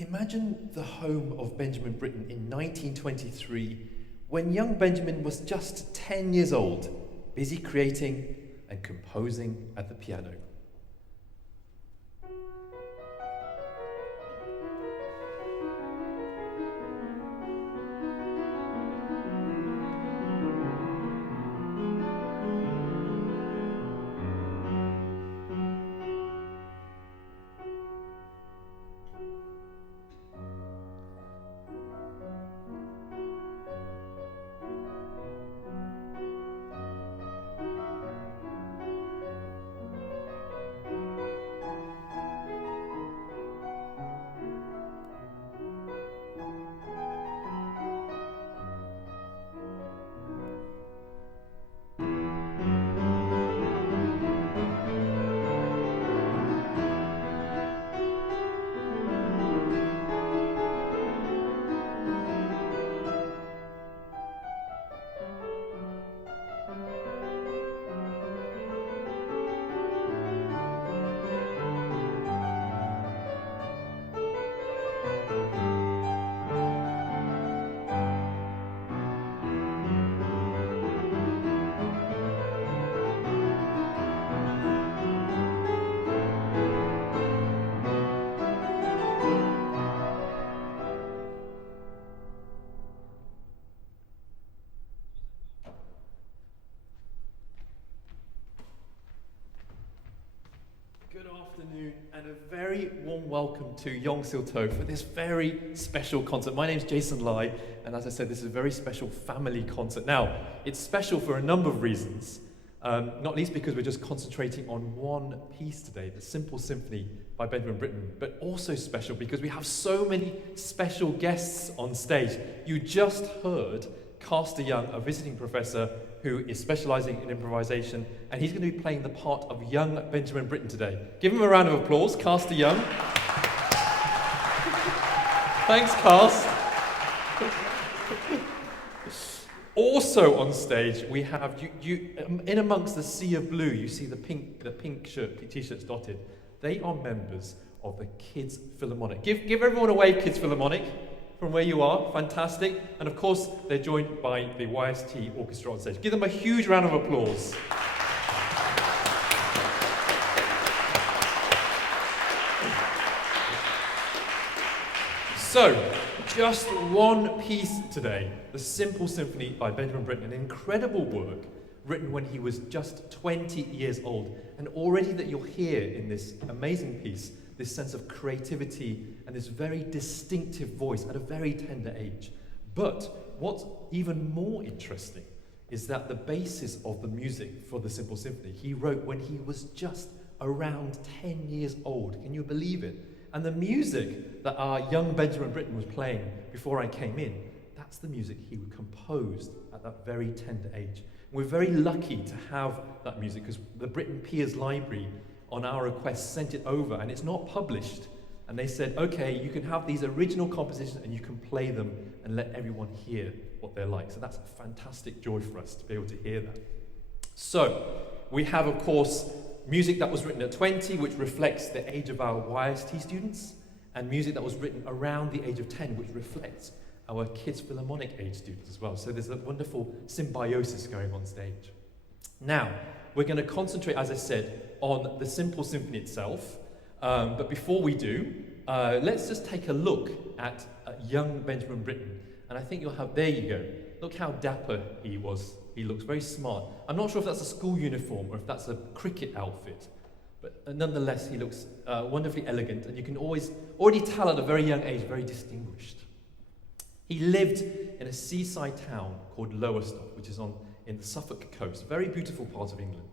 Imagine the home of Benjamin Britten in 1923, when young Benjamin was just 10 years old, busy creating and composing at the piano. Good afternoon and a very warm welcome to Yong Sil To for this very special concert. My name is Jason Lai, and as I said, this is a very special family concert. Now, it's special for a number of reasons, not least because we're just concentrating on one piece today, the Simple Symphony by Benjamin Britten, but also special because we have so many special guests on stage. You just heard Karst de Jong, a visiting professor who is specializing in improvisation, and he's going to be playing the part of young Benjamin Britten today. Give him a round of applause, Karst de Jong. Thanks, Karst. Also on stage, we have, in amongst the sea of blue, you see the pink shirt, t-shirts dotted. They are members of the Kids Philharmonic. Give everyone a wave, Kids Philharmonic, from where you are. Fantastic. And of course, they're joined by the YST Orchestra on stage. Give them a huge round of applause. So, just one piece today, the Simple Symphony by Benjamin Britten, an incredible work written when he was just 20 years old. And already that you'll hear in this amazing piece, this sense of creativity and this very distinctive voice at a very tender age. But what's even more interesting is that the basis of the music for the Simple Symphony he wrote when he was just around 10 years old. Can you believe it? And the music that our young Benjamin Britten was playing before I came in, that's the music he composed at that very tender age. And we're very lucky to have that music because the Britten Peers Library, on our request, sent it over, and it's not published. And they said, okay, you can have these original compositions and you can play them and let everyone hear what they're like. So that's a fantastic joy for us to be able to hear that. So we have, of course, music that was written at 20, which reflects the age of our YST students, and music that was written around the age of 10, which reflects our Kids Philharmonic age students as well. So there's a wonderful symbiosis going on stage. Now, we're going to concentrate, as I said, on the Simple Symphony itself. But before we do, let's just take a look at young Benjamin Britten. And I think you'll have, there you go. Look how dapper he was. He looks very smart. I'm not sure if that's a school uniform or if that's a cricket outfit. But nonetheless, he looks wonderfully elegant. And you can already tell at a very young age, very distinguished. He lived in a seaside town called Lowestoft, which is in the Suffolk coast, a very beautiful part of England.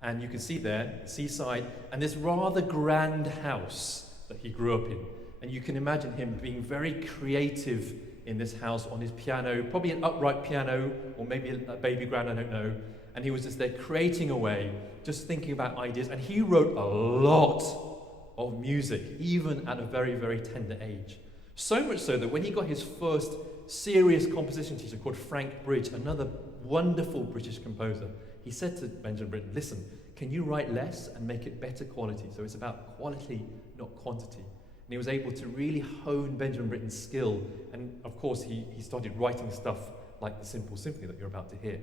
And you can see there, seaside, and this rather grand house that he grew up in. And you can imagine him being very creative in this house on his piano, probably an upright piano, or maybe a baby grand, I don't know. And he was just there creating away, just thinking about ideas. And he wrote a lot of music, even at a very, very tender age. So much so that when he got his first serious composition teacher called Frank Bridge, another wonderful British composer, he said to Benjamin Britten, listen, can you write less and make it better quality? So it's about quality, not quantity. And he was able to really hone Benjamin Britten's skill. And of course, he started writing stuff like the Simple Symphony that you're about to hear.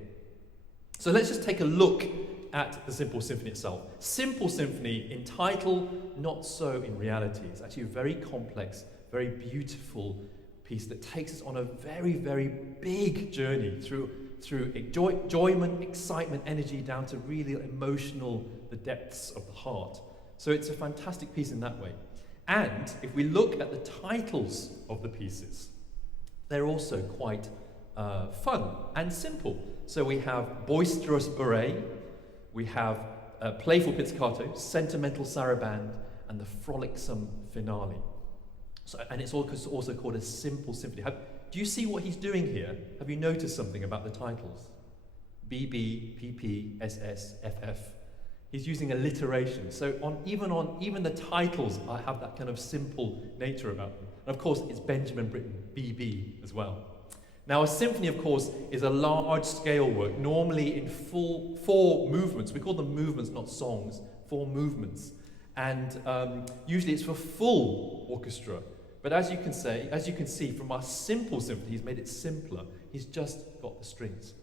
So let's just take a look at the Simple Symphony itself. Simple Symphony in title, not so in reality. It's actually a very complex, very beautiful piece that takes us on a very, very big journey through enjoyment, excitement, energy, down to really emotional, the depths of the heart. So it's a fantastic piece in that way. And if we look at the titles of the pieces, they're also quite fun and simple. So we have Boisterous Beret, we have Playful Pizzicato, Sentimental Saraband, and the Frolicsome Finale. So, and it's also called a Simple Symphony. Do you see what he's doing here? Have you noticed something about the titles? BB, PP, SS, FF. He's using alliteration. So even the titles have that kind of simple nature about them. And of course, it's Benjamin Britten, BB, as well. Now, a symphony, of course, is a large-scale work, normally in full 4 movements. We call them movements, not songs, 4 movements. And usually it's for full orchestra. But as you can see from our simple symphony, he's made it simpler. He's just got the strings.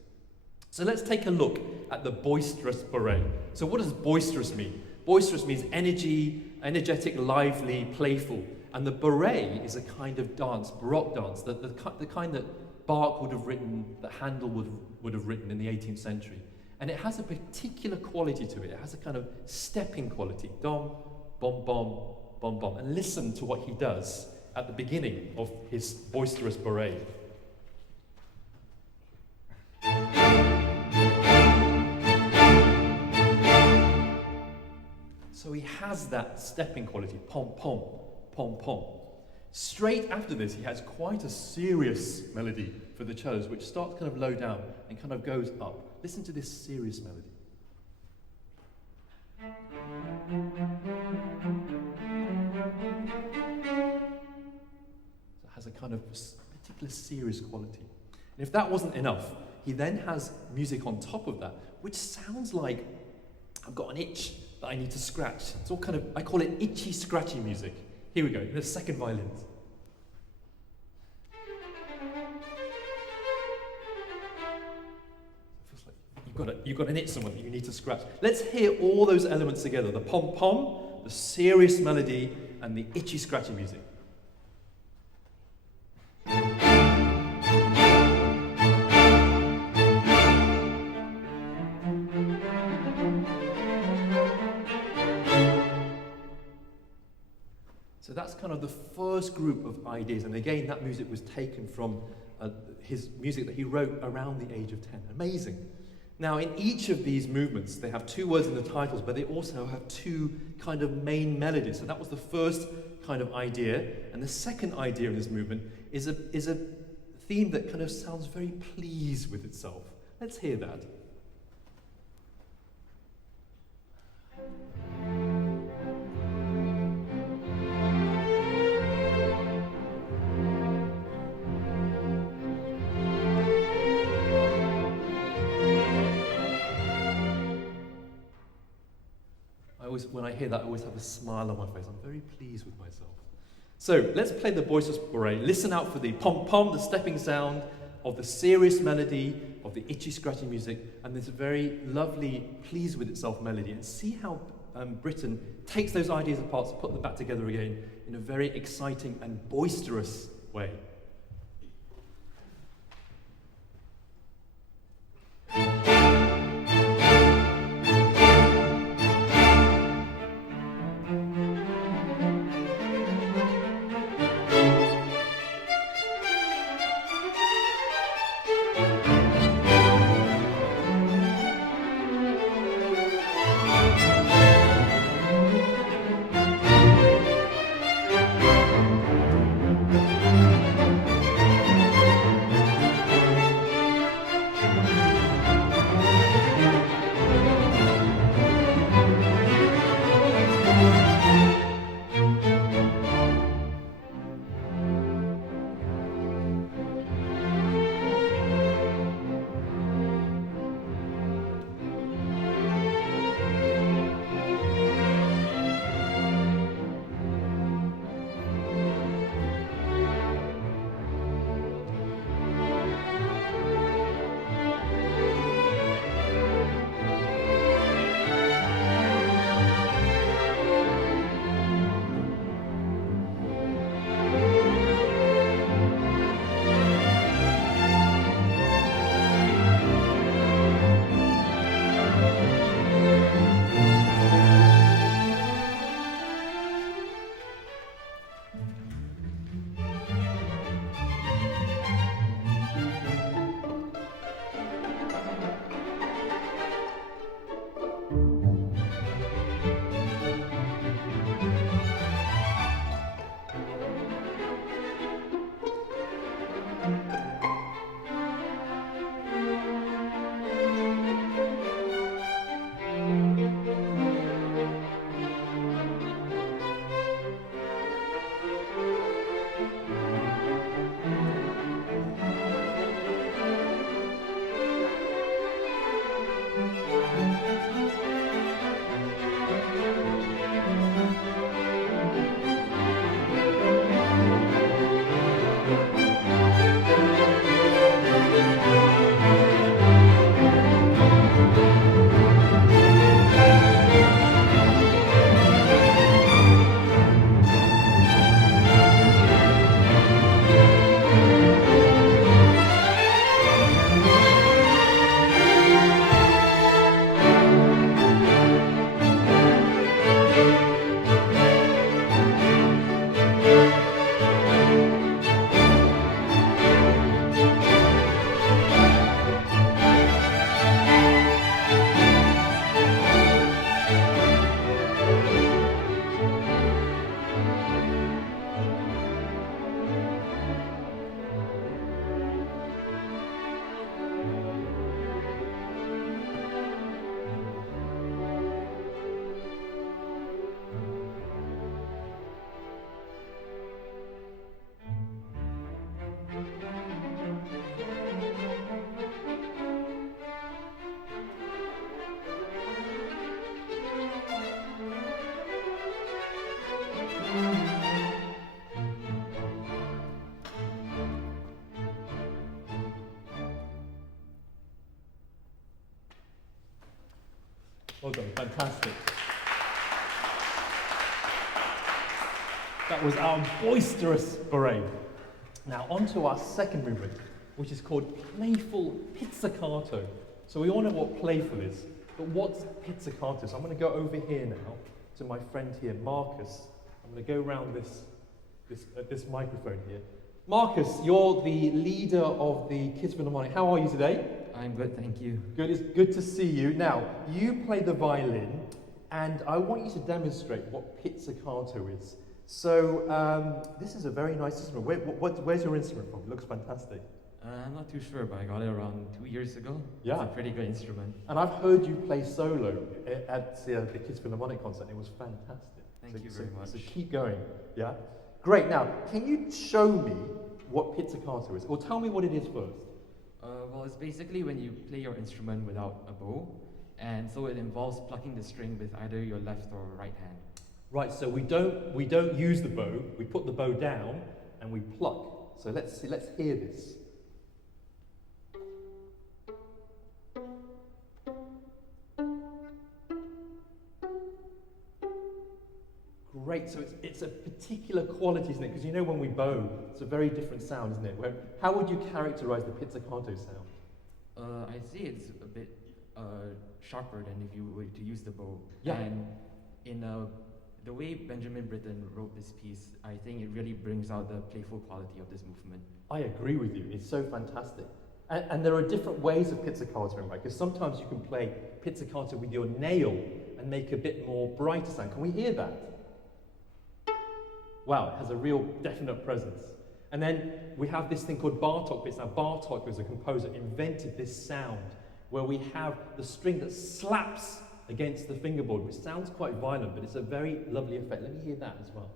So let's take a look at the Boisterous Beret. So what does boisterous mean? Boisterous means energetic, lively, playful. And the beret is a kind of dance, Baroque dance, the kind that Bach would have written, that Handel would have written in the 18th century. And it has a particular quality to it. It has a kind of stepping quality. Dom, bom, bom, bom, bom. And listen to what he does at the beginning of his Boisterous Beret. So he has that stepping quality, pom, pom, pom, pom. Straight after this, he has quite a serious melody for the cellos, which starts kind of low down and kind of goes up. Listen to this serious melody. So it has a kind of particular serious quality. And if that wasn't enough, he then has music on top of that, which sounds like I've got an itch that I need to scratch. It's all kind of, I call it itchy, scratchy music. Here we go, the second violins. Feels like you've got an itch somewhere that you need to scratch. Let's hear all those elements together, the pom-pom, the serious melody, and the itchy, scratchy music. So that's kind of the first group of ideas. And again, that music was taken from his music that he wrote around the age of 10. Amazing. Now, in each of these movements, they have 2 words in the titles, but they also have 2 kind of main melodies. So that was the first kind of idea. And the second idea in this movement is a theme that kind of sounds very pleased with itself. Let's hear that. When I hear that, I always have a smile on my face. I'm very pleased with myself. So let's play the Boisterous Beret. Listen out for the pom-pom, the stepping sound of the serious melody, of the itchy, scratchy music, and this very lovely, pleased with itself melody. And see how Britten takes those ideas apart to put them back together again in a very exciting and boisterous way. Well done, fantastic. That was our boisterous parade. Now on to our second rubric, which is called Playful Pizzicato. So we all know what playful is, but what's pizzicato? So I'm going to go over here now to my friend here, Marcus. I'm going to go around this microphone here. Marcus, you're the leader of the Kids Philharmonic. How are you today? I'm good, thank you. Good, it's good to see you. Now, you play the violin, and I want you to demonstrate what pizzicato is. So, this is a very nice instrument. Where's your instrument from? It looks fantastic. I'm not too sure, but I got it around 2 years ago. Yeah. It's a pretty good instrument. And I've heard you play solo at the Kids Philharmonic concert. It was fantastic. Thank you very much. So keep going, yeah? Great. Now, can you show me what pizzicato is? Or tell me what it is first. Well, it's basically when you play your instrument without a bow, and so it involves plucking the string with either your left or right hand. Right, so we don't use the bow, we put the bow down and we pluck. So let's hear this. Great, so it's a particular quality, isn't it? Because you know when we bow, it's a very different sound, isn't it? How would you characterize the pizzicato sound? I see it's a bit sharper than if you were to use the bow. Yeah. And in the way Benjamin Britten wrote this piece, I think it really brings out the playful quality of this movement. I agree with you, it's so fantastic. And there are different ways of pizzicatoing, right? Because sometimes you can play pizzicato with your nail and make a bit more brighter sound. Can we hear that? Wow, it has a real definite presence. And then we have this thing called Bartók bits. Now Bartók, as a composer, invented this sound where we have the string that slaps against the fingerboard, which sounds quite violent, but it's a very lovely effect. Let me hear that as well.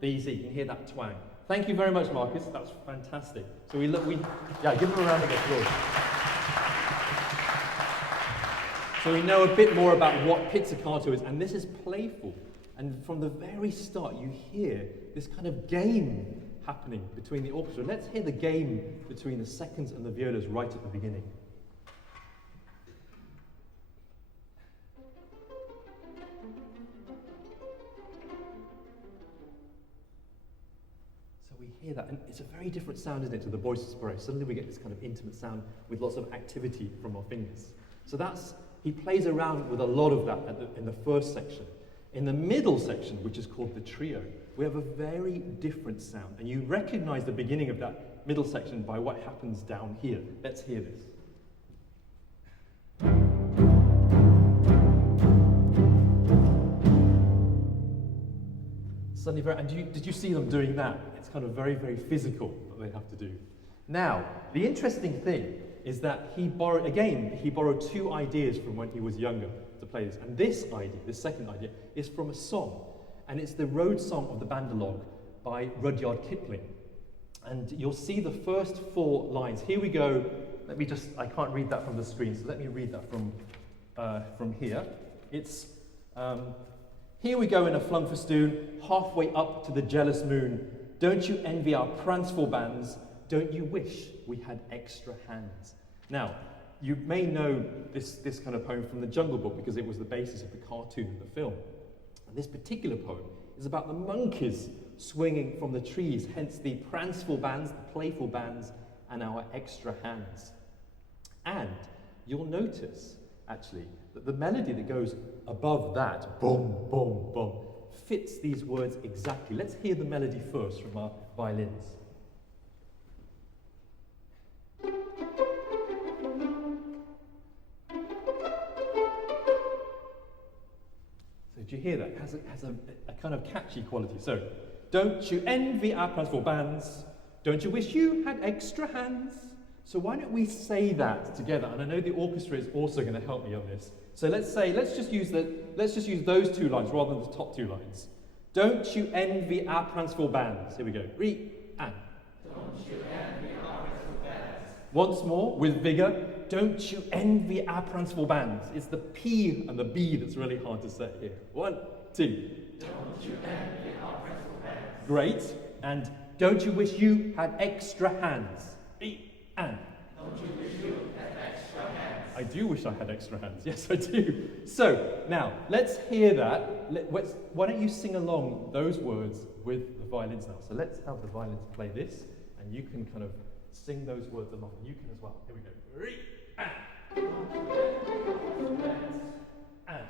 There you see, you can hear that twang. Thank you very much, Marcus. That's fantastic. So yeah, give him a round of applause. So we know a bit more about what pizzicato is, and this is playful. And from the very start, you hear this kind of game happening between the orchestra. Let's hear the game between the seconds and the violas right at the beginning. So we hear that, and it's a very different sound, isn't it, to the boisterous parade. Suddenly we get this kind of intimate sound with lots of activity from our fingers. So he plays around with a lot of that in the first section. In the middle section, which is called the trio, we have a very different sound. And you recognize the beginning of that middle section by what happens down here. Let's hear this. Suddenly did you see them doing that? It's kind of very, very physical that they have to do. Now, the interesting thing is that he borrowed two ideas from when he was younger to play this. And this second idea, is from a song. And it's the road song of the Bandar-Log by Rudyard Kipling. And you'll see the first four lines. Here we go. I can't read that from the screen, so let me read that from here. It's, here we go in a flung festoon, halfway up to the jealous moon. Don't you envy our pranceful bands? Don't you wish we had extra hands? Now, you may know this kind of poem from the Jungle Book because it was the basis of the cartoon and the film. And this particular poem is about the monkeys swinging from the trees, hence the pranceful bands, the playful bands, and our extra hands. And you'll notice, actually, that the melody that goes above that, boom, boom, boom, fits these words exactly. Let's hear the melody first from our violins. Do you hear that? It has a kind of catchy quality. So, don't you envy our pranceful bands? Don't you wish you had extra hands? So why don't we say that together? And I know the orchestra is also going to help me on this. So let's just use those two lines rather than the top two lines. Don't you envy our pranceful bands? Here we go. Re and. Don't you envy our pranceful bands? Once more with vigor. Don't you envy our pranceful bands? It's the P and the B that's really hard to say here. 1, 2. Don't you envy our pranceful bands? Great. And don't you wish you had extra hands? E and. Don't you wish you had extra hands? I do wish I had extra hands. Yes, I do. So, now, let's hear that. Why don't you sing along those words with the violins now? So let's have the violins play this, and you can kind of sing those words along. And you can as well. Here we go. And.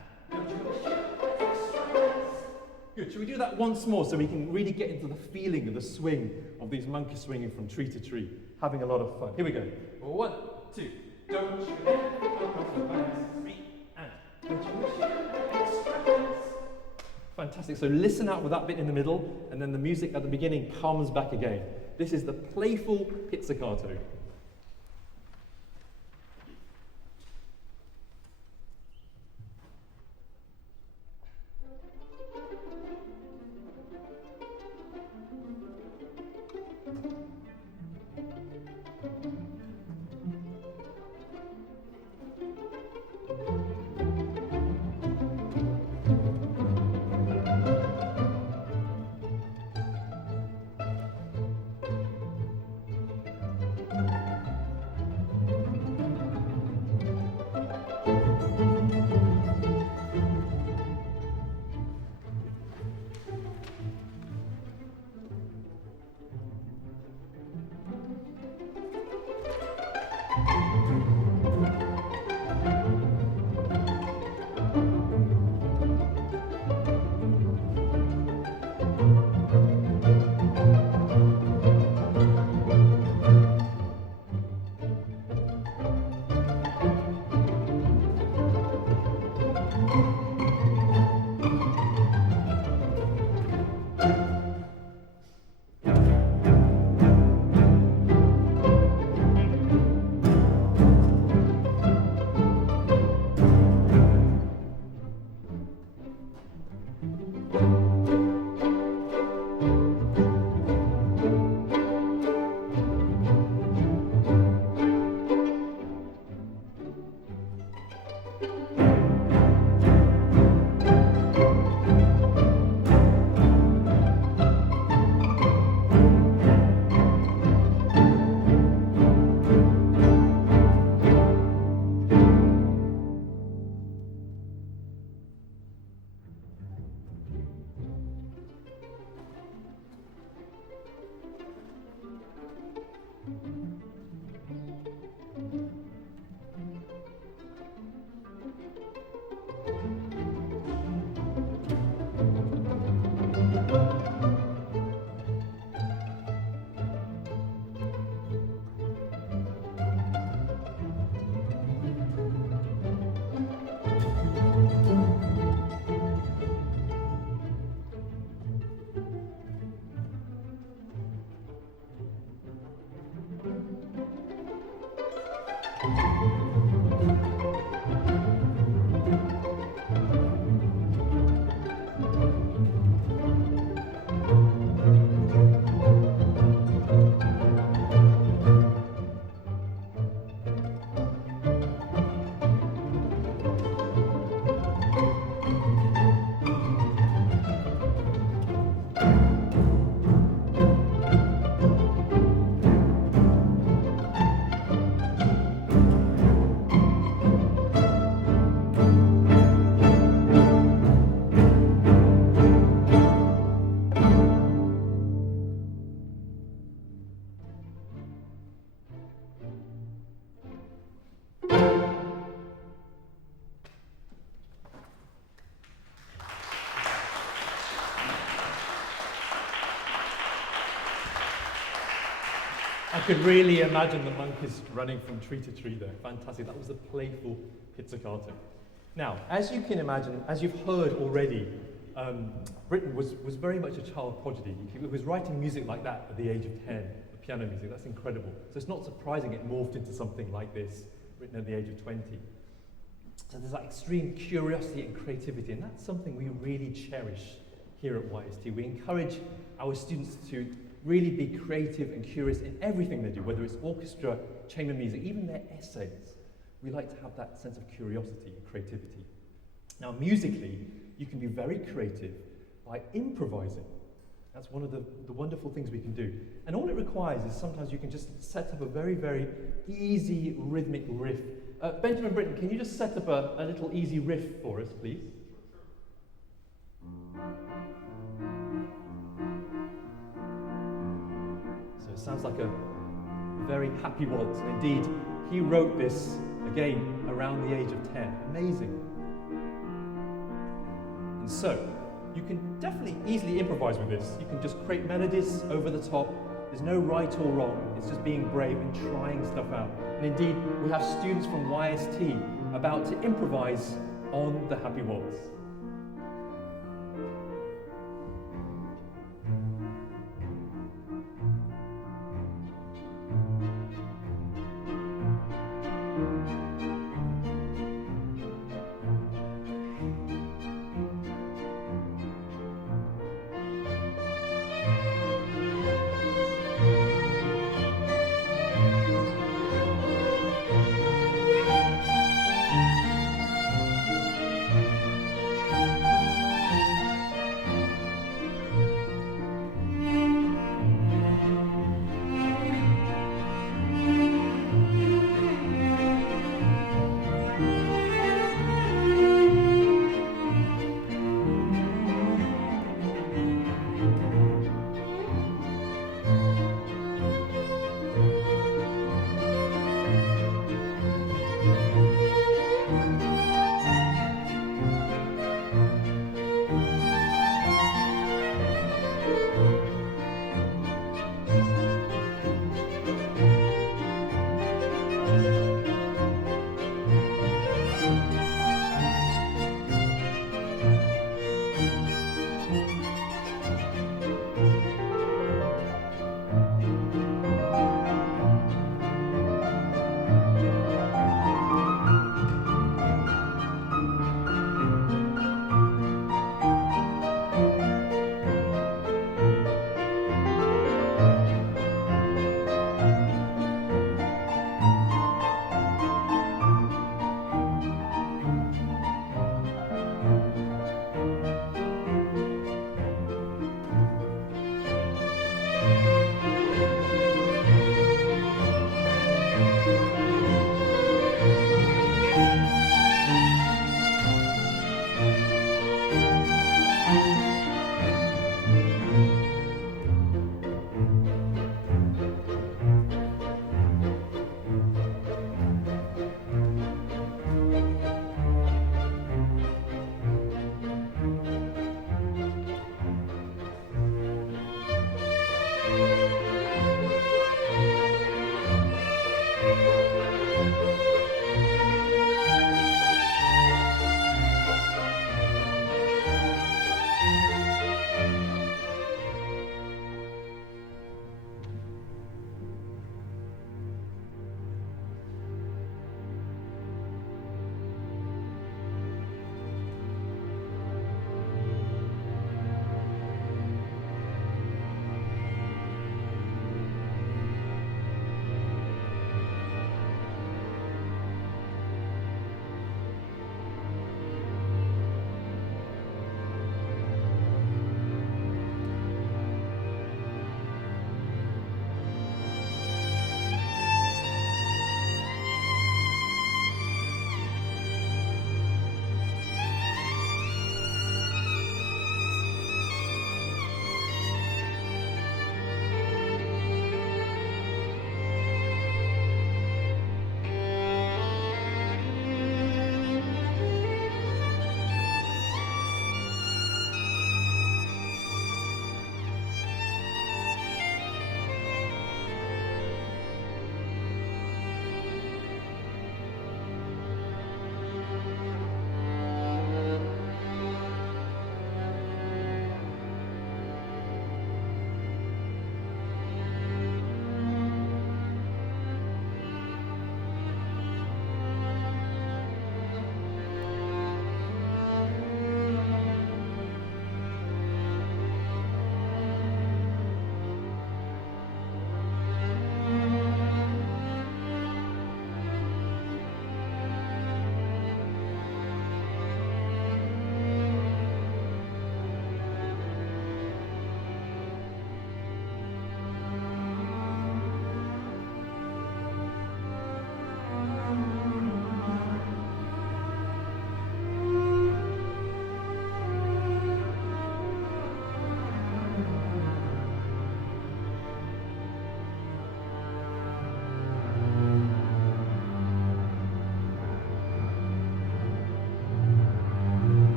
Good. Should we do that once more so we can really get into the feeling of the swing of these monkeys swinging from tree to tree, having a lot of fun. Here we go. 1, 2. Don't you ever across the banks, and don't you wish you had extra hands? Fantastic. So listen out with that bit in the middle, and then the music at the beginning comes back again. This is the playful pizzicato. I could really imagine the monkeys running from tree to tree there. Fantastic. That was a playful pizzicato. Now, as you can imagine, as you've heard already, Britten was very much a child prodigy. He was writing music like that at the age of 10, the piano music. That's incredible. So it's not surprising it morphed into something like this, written at the age of 20. So there's that extreme curiosity and creativity, and that's something we really cherish here at YST. We encourage our students to really be creative and curious in everything they do, whether it's orchestra, chamber music, even their essays. We like to have that sense of curiosity and creativity. Now, musically, you can be very creative by improvising. That's one of the wonderful things we can do. And all it requires is sometimes you can just set up a very, very easy rhythmic riff Benjamin Britten, can you just set up a little easy riff for us, please? So it sounds like a very happy waltz, and indeed, he wrote this, again, around the age of 10. Amazing. And so, you can definitely easily improvise with this. You can just create melodies over the top. There's no right or wrong. It's just being brave and trying stuff out. And indeed, we have students from YST about to improvise on the Happy Waltz.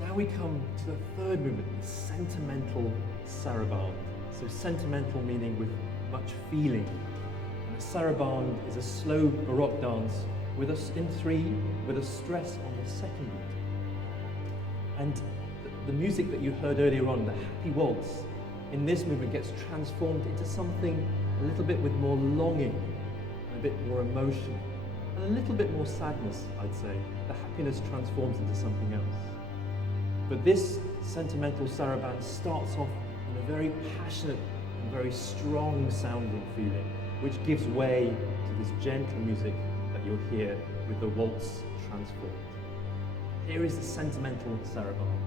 now we come to the third movement, the sentimental saraband. So sentimental meaning with much feeling. And a saraband is a slow Baroque dance with in 3 with a stress on the second beat. And the music that you heard earlier on, the happy waltz, in this movement gets transformed into something a little bit with more longing, and a bit more emotion, and a little bit more sadness, I'd say. The happiness transforms into something else. But this sentimental saraband starts off in a very passionate and very strong sounding feeling, which gives way to this gentle music that you'll hear with the waltz transformed. Here is the sentimental saraband.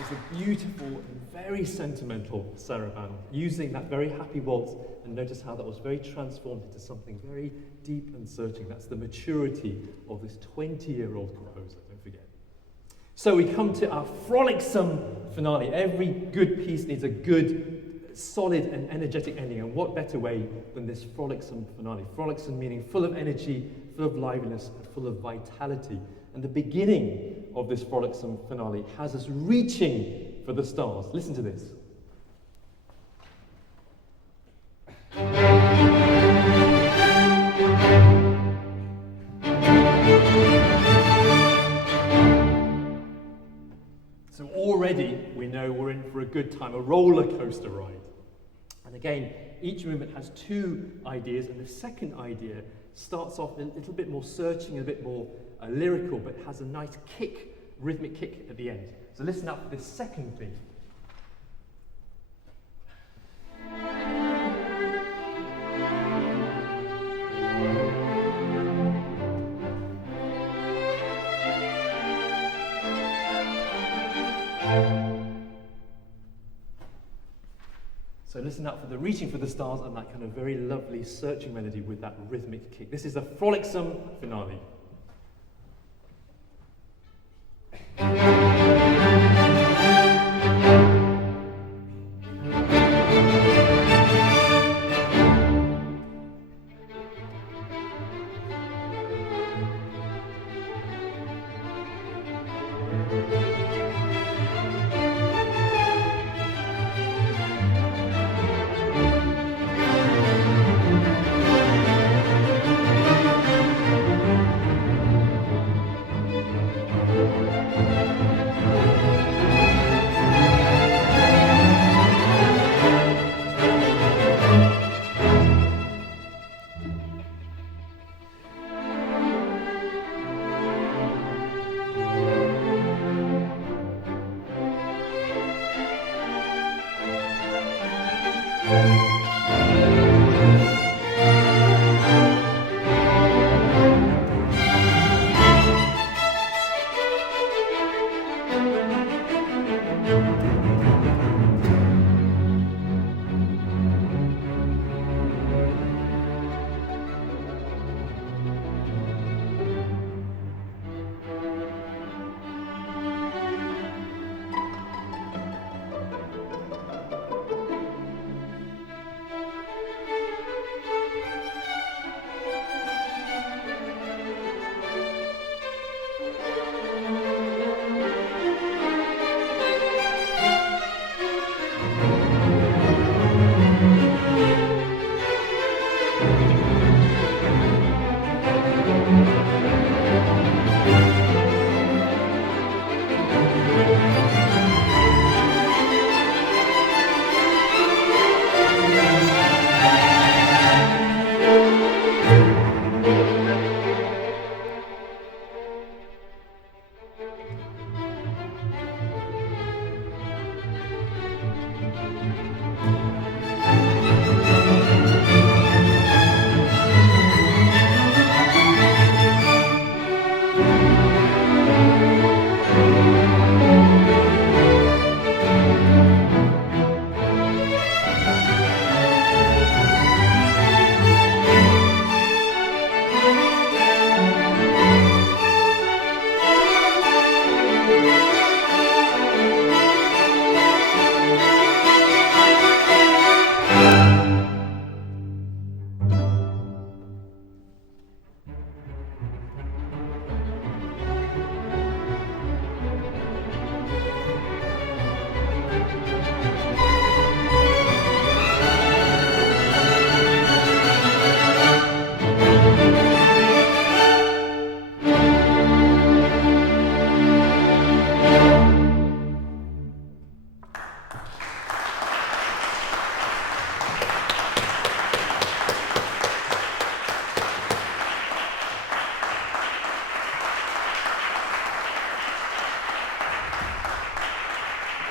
That was a beautiful and very sentimental saraband, using that very happy waltz, and notice how that was very transformed into something very deep and searching. That's the maturity of this 20-year-old composer, don't forget. So we come to our frolicsome finale. Every good piece needs a good, solid and energetic ending, and what better way than this frolicsome finale? Frolicsome meaning full of energy, full of liveliness, and full of vitality. And the beginning of this frolicsome finale has us reaching for the stars. Listen to this. So already we know we're in for a good time, a roller coaster ride. And again, each movement has two ideas, and the second idea starts off a little bit more searching, a bit more lyrical, but has a nice kick, rhythmic kick at the end. So listen up for this second theme. So listen up for the reaching for the stars and that kind of very lovely searching melody with that rhythmic kick. This is a frolicsome finale.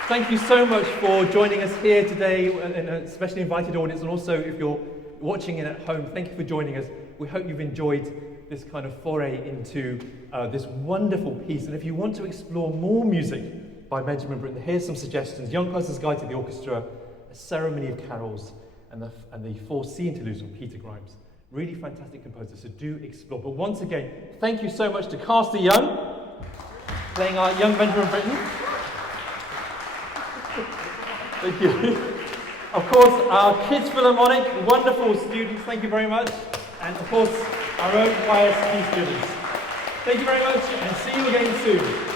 Thank you so much for joining us here today, and a specially invited audience, and also if you're watching in at home, thank you for joining us. We hope you've enjoyed this kind of foray into this wonderful piece. And if you want to explore more music by Benjamin Britten. Here's some suggestions. Young Person's Guide to the Orchestra, A Ceremony of Carols, and the 4 C interludes from Peter Grimes. Really fantastic composer, so do explore. But once again, thank you so much to Karst de Jong, playing our young Benjamin Britten. Thank you. Of course, our Kids Philharmonic, wonderful students, thank you very much. And of course, our own YST students. Thank you very much, and see you again soon.